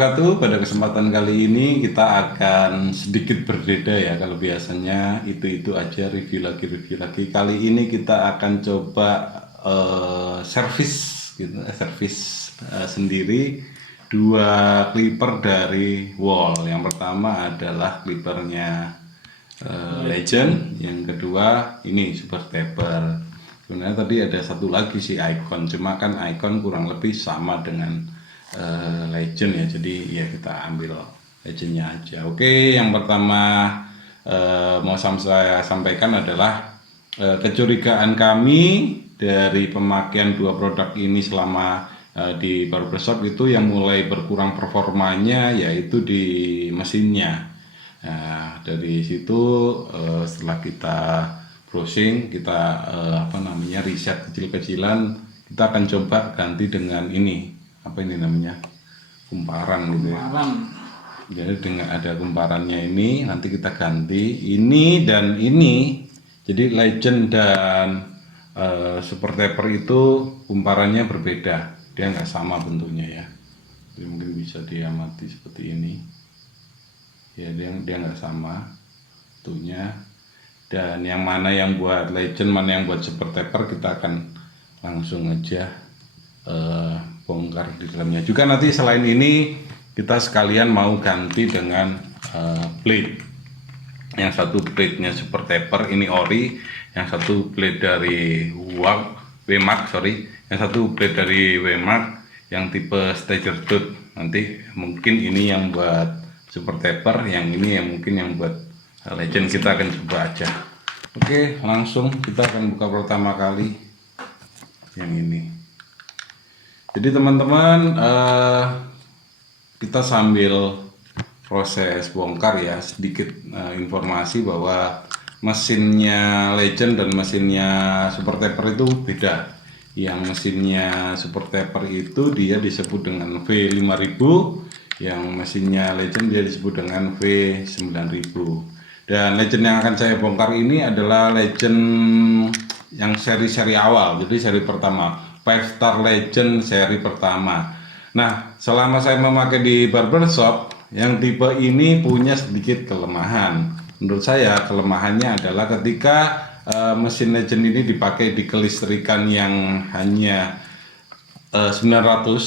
wabarakatuh. Pada kesempatan kali ini kita akan sedikit berbeda ya. Kalau biasanya itu aja review lagi. Kali ini kita akan coba servis gitu, sendiri dua clipper dari Wall. Yang pertama adalah clippernya Legend, yang kedua ini Super Taper. Sebenarnya tadi ada satu lagi sih Icon, cuma kan Icon kurang lebih sama dengan Legend ya, jadi ya kita ambil Legendnya aja. Oke, yang pertama mau saya sampaikan adalah kecurigaan kami dari pemakaian dua produk ini selama di barbershop itu yang mulai berkurang performanya yaitu di mesinnya. Nah, dari situ setelah kita browsing, kita riset kecil-kecilan, kita akan coba ganti dengan ini. Apa ini namanya? Kumparan gitu ya. Jadi dengan ada kumparannya ini, nanti kita ganti ini dan ini. Jadi Legend dan Super Taper itu kumparannya berbeda. Dia nggak sama bentuknya ya. Jadi mungkin bisa diamati seperti ini. Ya, dia nggak sama bentuknya. Dan yang mana yang buat Legend, mana yang buat Super Taper, kita akan langsung aja bongkar di dalamnya. Juga nanti selain ini kita sekalian mau ganti dengan blade. Yang satu blade-nya Super Taper ini ori, yang satu blade dari WMAX, yang satu blade dari WMAX yang tipe Stager Tooth. Nanti mungkin ini yang buat Super Taper, yang ini yang mungkin yang buat Legend. Kita akan coba aja. Oke, langsung kita akan buka pertama kali yang ini. Jadi teman-teman, kita sambil proses bongkar ya, sedikit informasi bahwa mesinnya Legend dan mesinnya Super Taper itu beda. Yang mesinnya Super Taper itu dia disebut dengan V5000, yang mesinnya Legend dia disebut dengan V9000. Dan Legend yang akan saya bongkar ini adalah Legend yang seri-seri awal, jadi seri pertama, 5 Star Legend seri pertama. Nah, selama saya memakai di barbershop, yang tipe ini punya sedikit kelemahan. Menurut saya kelemahannya adalah ketika mesin Legend ini dipakai di kelistrikan yang hanya 900,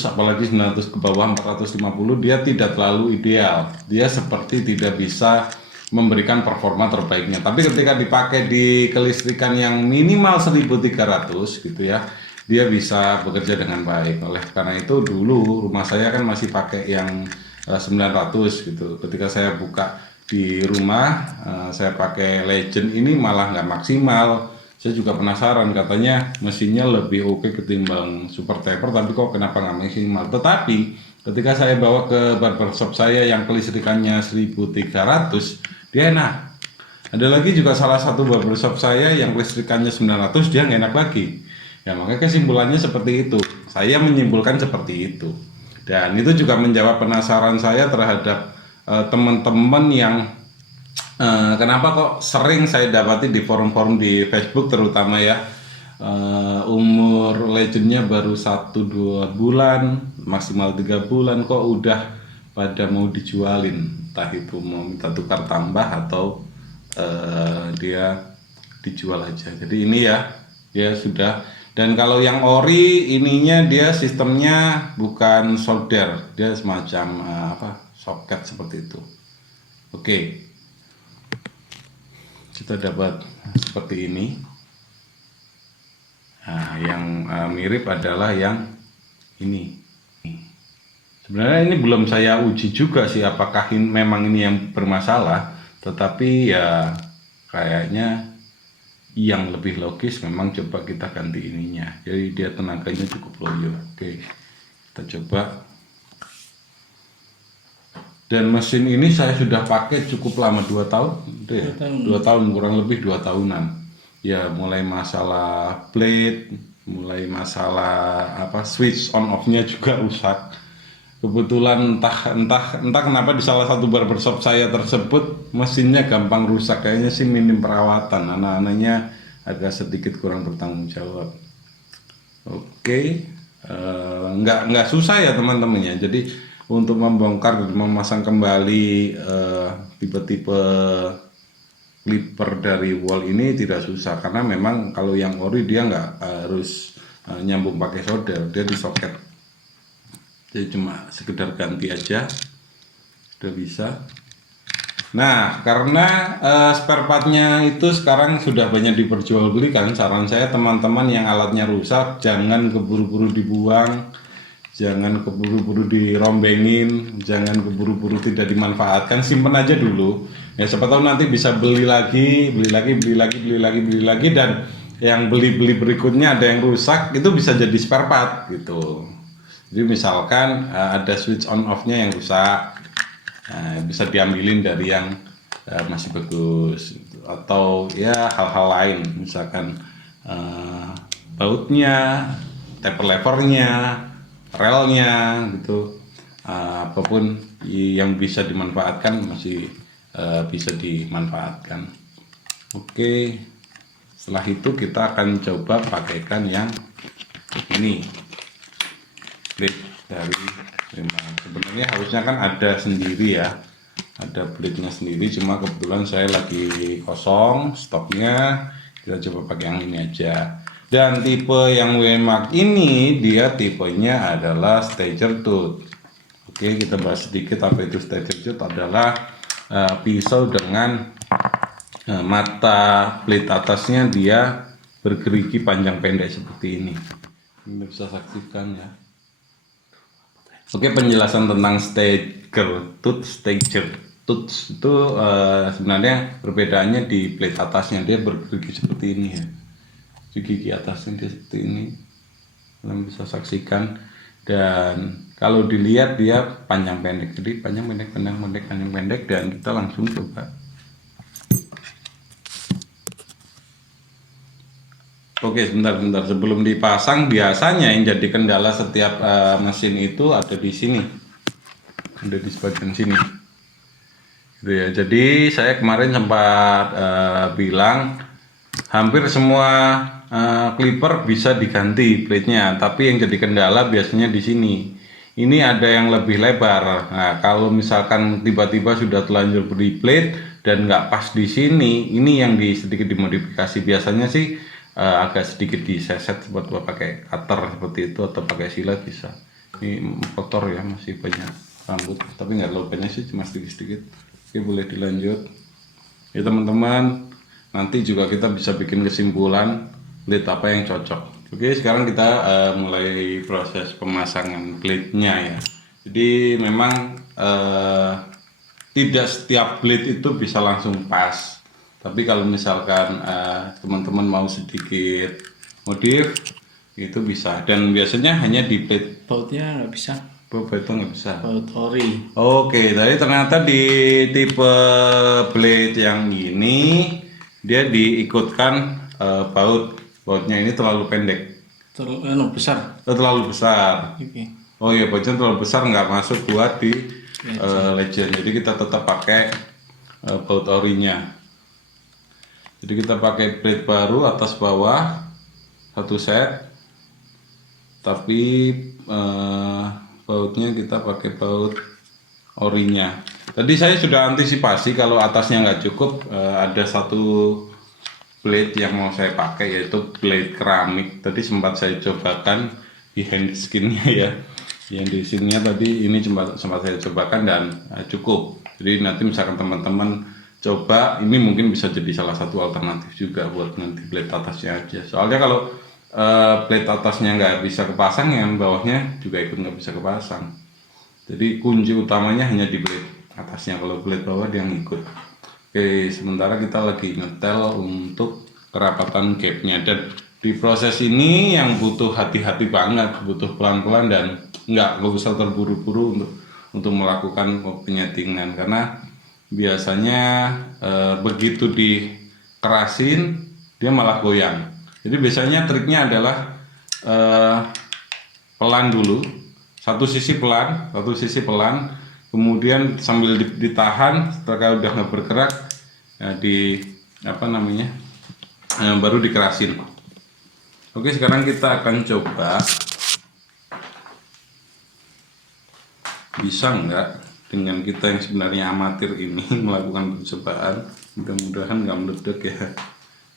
apalagi 900 ke bawah 450, dia tidak terlalu ideal. Dia seperti tidak bisa memberikan performa terbaiknya. Tapi ketika dipakai di kelistrikan yang minimal 1300 gitu ya, dia bisa bekerja dengan baik. Oleh karena itu dulu rumah saya kan masih pakai yang 900 gitu. Ketika saya buka di rumah, saya pakai Legend ini malah nggak maksimal. Saya juga penasaran, katanya mesinnya lebih oke ketimbang Super Taper, tapi kok kenapa nggak maksimal. Tetapi ketika saya bawa ke barbershop saya yang kelistrikannya 1300, dia enak. Ada lagi juga salah satu barbershop saya yang kelistrikannya 900, dia nggak enak lagi. Ya, makanya kesimpulannya seperti itu. Saya menyimpulkan seperti itu. Dan itu juga menjawab penasaran saya terhadap teman-teman yang kenapa kok sering saya dapati di forum-forum di Facebook terutama ya, umur Legendnya baru 1-2 bulan, maksimal 3 bulan kok udah pada mau dijualin. Entah itu mau minta tukar tambah atau dia dijual aja. Jadi ini ya, dia sudah. Dan kalau yang ori ininya dia sistemnya bukan solder, dia semacam soket seperti itu. Oke, kita dapat seperti ini. Nah, yang mirip adalah yang ini. Sebenarnya ini belum saya uji juga sih apakah memang ini yang bermasalah, tetapi ya kayaknya yang lebih logis memang coba kita ganti ininya, jadi dia tenaganya cukup loyo. Oke, kita coba. Dan mesin ini saya sudah pakai cukup lama, 2 tahun itu ya, 2 tahun kurang lebih 2 tahunan ya. Mulai masalah blade, mulai masalah switch on off nya juga rusak. Kebetulan entah kenapa di salah satu barbershop saya tersebut mesinnya gampang rusak. Kayaknya sih minim perawatan, anak-anaknya agak sedikit kurang bertanggung jawab. Oke, nggak susah ya teman-teman ya. Jadi untuk membongkar dan memasang kembali tipe-tipe clipper dari wall ini tidak susah, karena memang kalau yang ori dia nggak harus nyambung pakai solder, dia di soket, jadi cuma sekedar ganti aja udah bisa. Nah, karena spare partnya itu sekarang sudah banyak diperjualbelikan, saran saya teman-teman yang alatnya rusak jangan keburu-buru dibuang, jangan keburu-buru dirombengin, jangan keburu-buru tidak dimanfaatkan, simpen aja dulu. Ya siapa tahu nanti bisa beli lagi, beli lagi, dan yang beli berikutnya ada yang rusak, itu bisa jadi spare part gitu. Jadi misalkan ada switch on off-nya yang rusak, bisa diambilin dari yang masih bagus gitu. Atau ya hal-hal lain, misalkan bautnya, taper levernya, relnya gitu, apapun yang bisa dimanfaatkan masih bisa dimanfaatkan. Oke, setelah itu kita akan coba pakaikan yang ini, blade dari memang sebenarnya harusnya kan ada sendiri ya, ada blade-nya sendiri, cuma kebetulan saya lagi kosong stoknya, kita coba pakai yang ini aja. Dan tipe yang WMAX ini dia tipenya adalah stager tooth. Oke, kita bahas sedikit apa itu stager tooth. Adalah pisau dengan mata blade atasnya dia bergerigi panjang pendek seperti ini. Ini bisa saksikan ya. Oke, penjelasan tentang stager tooth itu sebenarnya perbedaannya di blade atasnya, dia bergerigi seperti ini ya. Di gigi atasnya dia seperti ini, kalian bisa saksikan. Dan kalau dilihat dia panjang pendek, jadi panjang pendek, dan kita langsung coba. Oke, sebentar sebelum dipasang, biasanya yang jadi kendala setiap mesin itu ada di sini, ada di bagian sini gitu ya. Jadi saya kemarin sempat bilang hampir semua clipper bisa diganti blade-nya, tapi yang jadi kendala biasanya di sini. Ini ada yang lebih lebar. Nah, kalau misalkan tiba-tiba sudah telanjur beli blade dan nggak pas di sini, ini yang sedikit dimodifikasi. Biasanya sih agak sedikit diseset buat pakai cutter seperti itu, atau pakai silet bisa. Ini kotor ya, masih banyak rambut, tapi nggak terlalu banyak sih, cuma sedikit-sedikit. Oke, boleh dilanjut ya teman-teman. Nanti juga kita bisa bikin kesimpulan blade apa yang cocok. Oke, sekarang kita mulai proses pemasangan blade-nya ya. Jadi memang tidak setiap blade itu bisa langsung pas. Tapi kalau misalkan teman-teman mau sedikit modif, itu bisa. Dan biasanya hanya di blade. Bautnya nggak bisa. Baut itu nggak bisa. Baut ori. Oke, tadi ternyata di tipe blade yang ini dia diikutkan bautnya ini terlalu pendek. Terlalu besar. Terlalu besar. Oke. Oh iya, bautnya terlalu besar, nggak masuk buat di legend. Jadi kita tetap pakai baut orinya. Jadi kita pakai blade baru atas bawah satu set, tapi bautnya kita pakai baut orinya. Tadi saya sudah antisipasi kalau atasnya nggak cukup, ada satu blade yang mau saya pakai, yaitu blade keramik. Tadi sempat saya cobakan behind skinnya ya, yang di sininya tadi ini sempat saya cobakan dan cukup. Jadi nanti misalkan teman-teman coba, ini mungkin bisa jadi salah satu alternatif juga buat nanti blade atasnya aja. Soalnya kalau blade atasnya nggak bisa kepasang, yang bawahnya juga ikut nggak bisa kepasang. Jadi kunci utamanya hanya di blade atasnya, kalau blade bawah dia ngikut. Oke, sementara kita lagi ngetel untuk kerapatan gapnya, dan di proses ini yang butuh hati-hati banget, butuh pelan-pelan dan nggak usah terburu-buru untuk melakukan penyetingan, karena biasanya begitu dikerasin dia malah goyang. Jadi biasanya triknya adalah pelan dulu, satu sisi pelan, kemudian sambil ditahan, setelah udah nggak bergerak baru dikerasin. Oke, sekarang kita akan coba bisa nggak dengan kita yang sebenarnya amatir ini melakukan percobaan. Mudah-mudahan nggak meledak ya,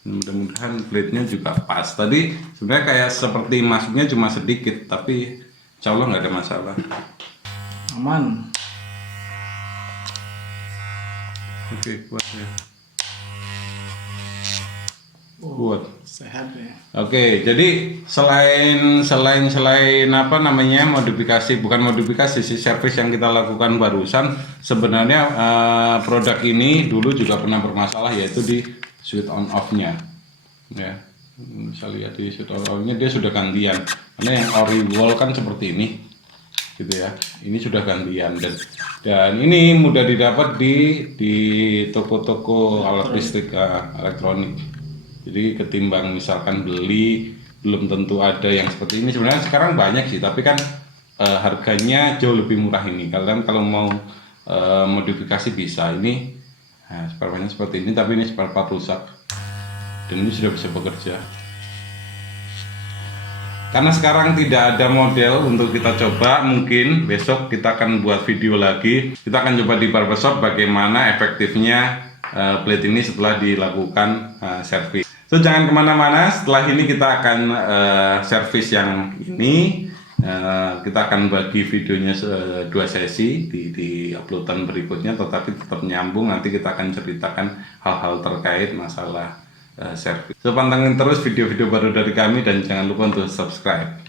mudah-mudahan blade-nya juga pas. Tadi sebenarnya kayak seperti masuknya cuma sedikit, tapi insya Allah nggak ada masalah. Aman. Oke, kuat ya, kuat. Sehat ya. Oke, jadi selain apa namanya modifikasi, bukan modifikasi sih, servis yang kita lakukan barusan, sebenarnya produk ini dulu juga pernah bermasalah, yaitu di switch on off-nya. Ya, bisa lihat di switch on off-nya dia sudah gantian. Karena yang ori wall kan seperti ini, gitu ya. Ini sudah gantian dan ini mudah didapat di toko-toko alat listrik elektronik. Jadi ketimbang misalkan beli, belum tentu ada yang seperti ini. Sebenarnya sekarang banyak sih, tapi kan harganya jauh lebih murah ini. Kalian kalau mau modifikasi bisa. Ini spare partnya seperti ini, tapi ini spare part rusak dan ini sudah bisa bekerja. Karena sekarang tidak ada model untuk kita coba, mungkin besok kita akan buat video lagi. Kita akan coba di barbershop bagaimana efektifnya plate ini setelah dilakukan servis. So jangan kemana-mana, setelah ini kita akan servis yang ini. Kita akan bagi videonya 2 sesi di uploadan berikutnya, tetapi tetap nyambung. Nanti kita akan ceritakan hal-hal terkait masalah servis. So pantengin terus video-video baru dari kami dan jangan lupa untuk subscribe.